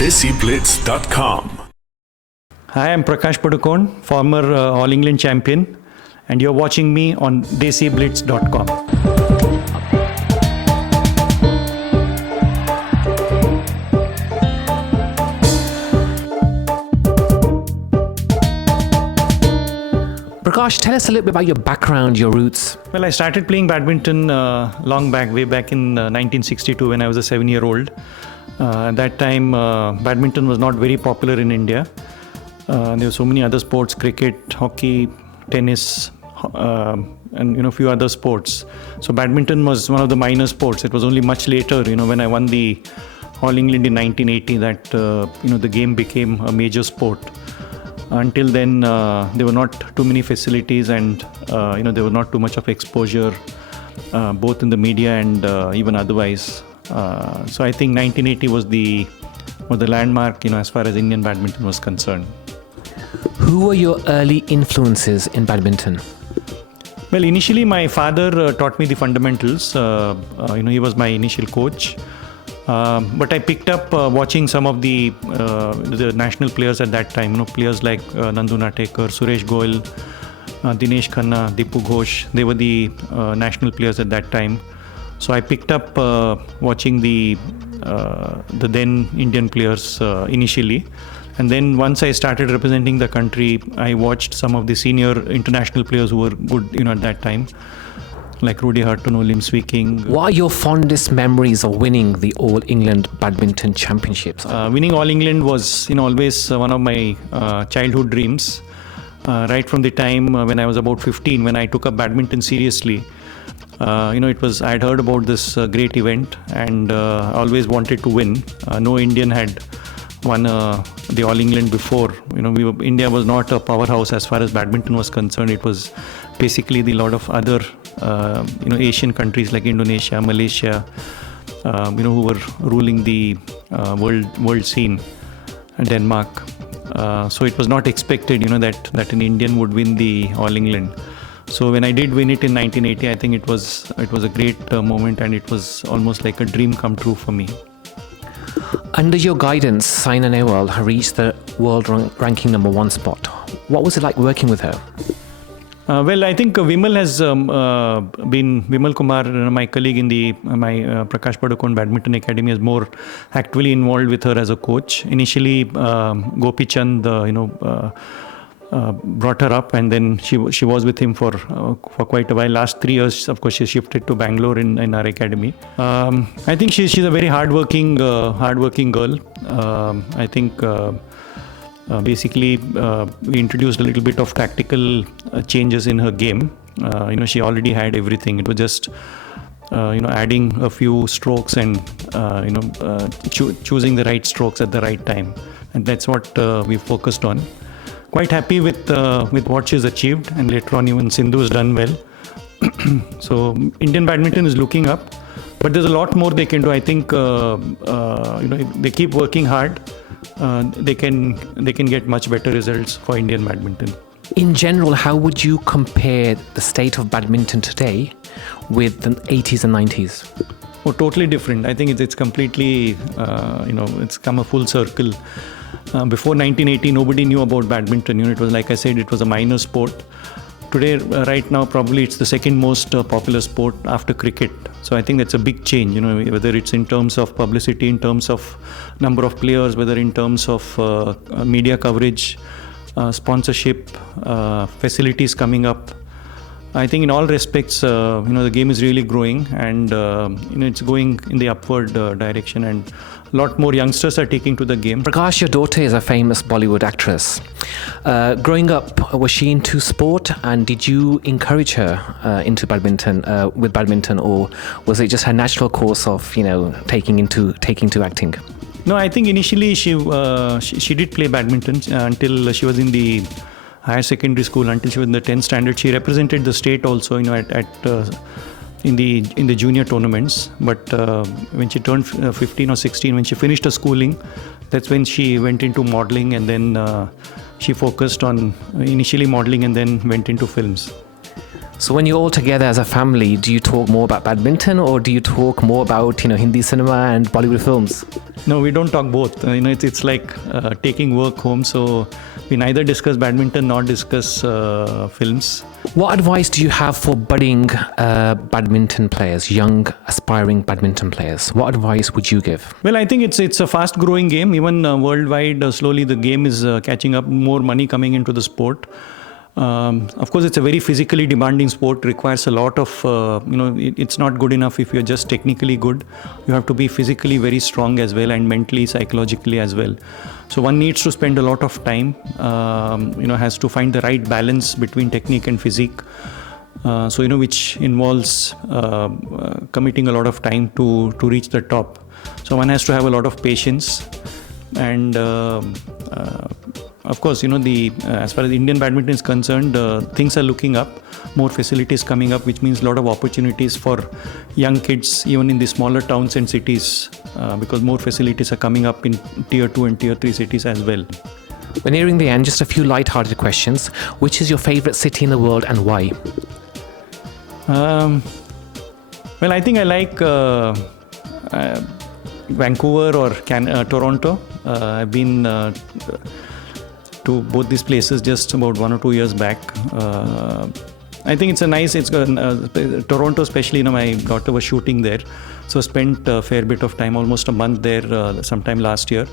DESIblitz.com. Hi, I'm Prakash Padukone, former All England champion, and you're watching me on DESIblitz.com. Prakash, tell us a little bit about your background, your roots. Well, I started playing badminton long back, way back in 1962 when I was a 7-year-old. At that time, badminton was not very popular in India. There were so many other sports: cricket, hockey, tennis, and a few other sports. So badminton was one of the minor sports. It was only much later, when I won the All England in 1980, that the game became a major sport. Until then, there were not too many facilities, and there was not too much of exposure, both in the media and even otherwise. So I think 1980 was the landmark, as far as Indian badminton was concerned. Who were your early influences in badminton? Well, initially my father taught me the fundamentals. He was my initial coach. But I picked up watching some of the national players at that time. Players like Nandu Natekar, Suresh Goyal, Dinesh Khanna, Dipu Ghosh. They were the national players at that time. So I picked up watching the then Indian players initially. And then once I started representing the country, I watched some of the senior international players who were good, at that time, like Rudy Hartono, Lim Swee King. What are your fondest memories of winning the All England Badminton Championships? Winning All England was, always one of my childhood dreams. Right from the time when I was about 15, when I took up badminton seriously. It was, I'd heard about this great event, and I always wanted to win. No Indian had won the All England before. India was not a powerhouse as far as badminton was concerned. It was basically the lot of other Asian countries like Indonesia, Malaysia, who were ruling the world scene, and Denmark. So it was not expected, that an Indian would win the All England. So when I did win it in 1980, I think it was a great moment, and it was almost like a dream come true for me. Under your guidance, Saina Nehwal reached the world ranking #1 spot. What was it like working with her? Well, I think Vimal has been Vimal Kumar, my colleague in my Prakash Padukone Badminton Academy, is more actively involved with her as a coach. Initially, Gopi Chand, brought her up, and then she was with him for quite a while. Last 3 years, of course, she shifted to Bangalore in our academy. I think she's a very hardworking girl. I think basically we introduced a little bit of tactical changes in her game. She already had everything. It was just adding a few strokes and choosing the right strokes at the right time, and that's what we focused on. Quite happy with what she's achieved, and later on even Sindhu has done well. So Indian badminton is looking up, but there's a lot more they can do. I think if they keep working hard, they can get much better results for Indian badminton. In general, how would you compare the state of badminton today with the 80s and 90s? Oh, totally different. I think it's completely, it's come a full circle. Before 1980, nobody knew about badminton. It was, like I said, it was a minor sport. Today, right now, probably it's the second most popular sport after cricket. So I think that's a big change, whether it's in terms of publicity, in terms of number of players, whether in terms of media coverage, sponsorship, facilities coming up. I think in all respects, the game is really growing, and it's going in the upward direction, and a lot more youngsters are taking to the game. Prakash, your daughter is a famous Bollywood actress. Growing up, was she into sport, and did you encourage her into badminton, with badminton, or was it just her natural course of taking to acting? No, I think initially she did play badminton until she was in the higher secondary school, until she was in the 10th standard. She represented the state also, in the junior tournaments. But when she turned 15 or 16, when she finished her schooling, that's when she went into modeling, and then she focused on initially modeling and then went into films. So when you're all together as a family, do you talk more about badminton or do you talk more about Hindi cinema and Bollywood films? No, we don't talk both. It's like taking work home. So we neither discuss badminton nor discuss films. What advice do you have for budding badminton players, young aspiring badminton players? What advice would you give? Well, I think it's a fast-growing game. Even worldwide, slowly the game is catching up. More money coming into the sport. Of course, it's a very physically demanding sport. Requires a lot of, it's not good enough if you're just technically good. You have to be physically very strong as well, and mentally, psychologically as well. So one needs to spend a lot of time. Has to find the right balance between technique and physique. Which involves committing a lot of time to reach the top. So one has to have a lot of patience, and of course, as far as Indian badminton is concerned, things are looking up. More facilities coming up, which means a lot of opportunities for young kids, even in the smaller towns and cities, because more facilities are coming up in tier 2 and tier 3 cities as well. We're nearing the end. Just a few light-hearted questions. Which is your favorite city in the world and why? Well, I think I like Vancouver or Toronto. I've been to both these places just about 1 or 2 years back. I think Toronto especially, my daughter was shooting there, so spent a fair bit of time, almost a month there sometime last year.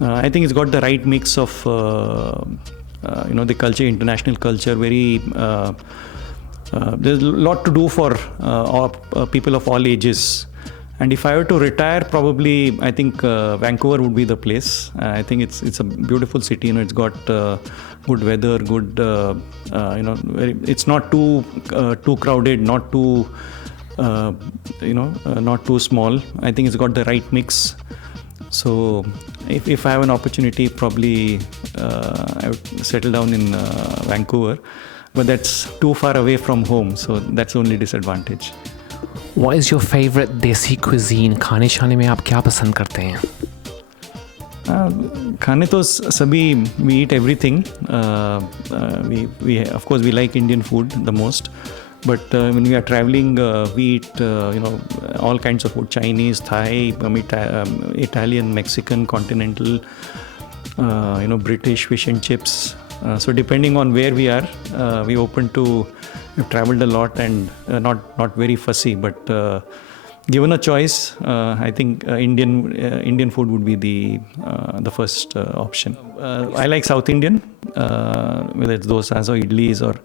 I think it's got the right mix of the culture, international culture, very there's a lot to do for people of all ages. And if I were to retire, probably I think Vancouver would be the place. I think it's a beautiful city. It's got good weather, good it's not too crowded, not too not too small. I think it's got the right mix. So if I have an opportunity, probably I would settle down in Vancouver, but that's too far away from home. So that's the only disadvantage. What is your favorite desi cuisine? खाने शाने में आप क्या पसंद करते हैं? खाने तो सभी, we eat everything. We of course we like Indian food the most, but when we are traveling, we eat all kinds of food: Chinese, Thai, Italian, Mexican, continental, British fish and chips. So depending on where we are, we open to. We've traveled a lot and not very fussy, but given a choice, I think Indian food would be the first option. I like South Indian, whether it's dosas or idlis or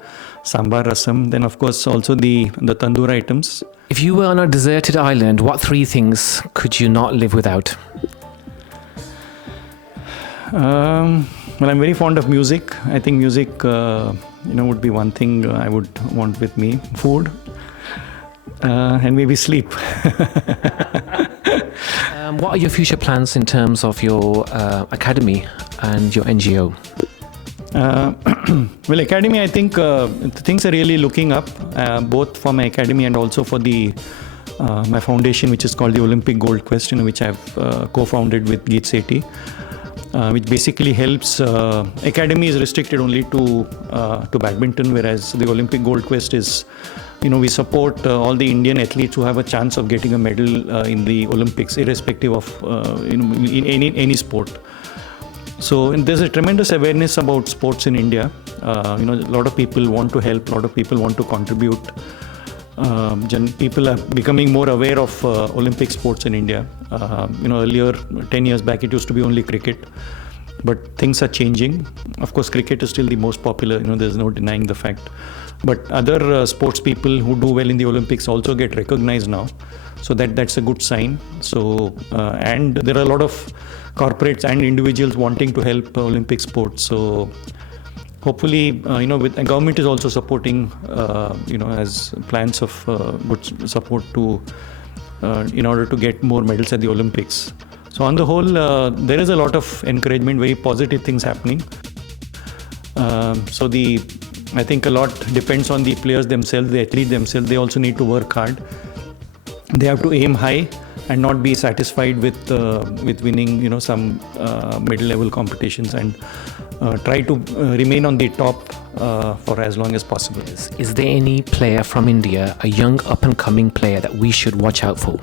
sambar rasam. Then of course also the tandoor items. If you were on a deserted island, what 3 things could you not live without? Well, I'm very fond of music. I think music, would be one thing I would want with me. Food, and maybe sleep. What are your future plans in terms of your academy and your NGO? Well, academy, I think things are really looking up, both for my academy and also for my foundation, which is called the Olympic Gold Quest, which I've co-founded with Geet Sethi. Which basically helps. Academy is restricted only to badminton, whereas the Olympic Gold Quest is, we support all the Indian athletes who have a chance of getting a medal in the Olympics, irrespective of in any sport. So there's a tremendous awareness about sports in India. A lot of people want to help, a lot of people want to contribute. People are becoming more aware of Olympic sports in India. Earlier, 10 years back, it used to be only cricket, but things are changing. Of course, cricket is still the most popular. There's no denying the fact. But other sports people who do well in the Olympics also get recognized now, so that's a good sign. So and there are a lot of corporates and individuals wanting to help Olympic sports. So hopefully, with the government is also supporting, as plans of good support to, in order to get more medals at the Olympics. So on the whole, there is a lot of encouragement, very positive things happening. I think a lot depends on the players themselves, the athletes themselves. They also need to work hard. They have to aim high and not be satisfied with winning, some middle-level competitions. And try to remain on the top for as long as possible. Is there any player from India, a young up-and-coming player that we should watch out for?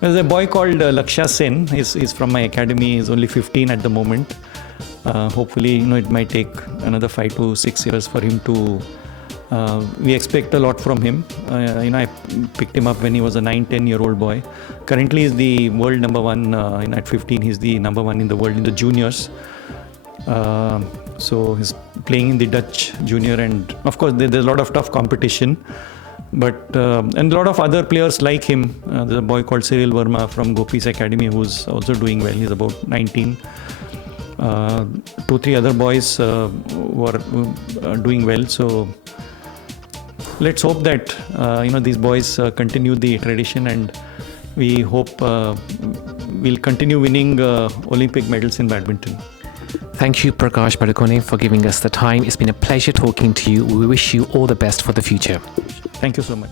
There's a boy called Lakshya Sen. He's from my academy. He's only 15 at the moment. Hopefully, it might take another 5 to 6 years for him to. We expect a lot from him. I picked him up when he was a 9-10-year-old boy. Currently, he's the world number one. At 15, he's the number one in the world in the juniors. So he's playing in the Dutch junior, and of course, there's a lot of tough competition. But and a lot of other players like him. There's a boy called Cyril Verma from Gopi's academy who's also doing well. He's about 19. 2-3 other boys who are doing well. So let's hope that these boys continue the tradition, and we hope we'll continue winning Olympic medals in badminton. Thank you, Prakash Padukone, for giving us the time. It's been a pleasure talking to you. We wish you all the best for the future. Thank you so much.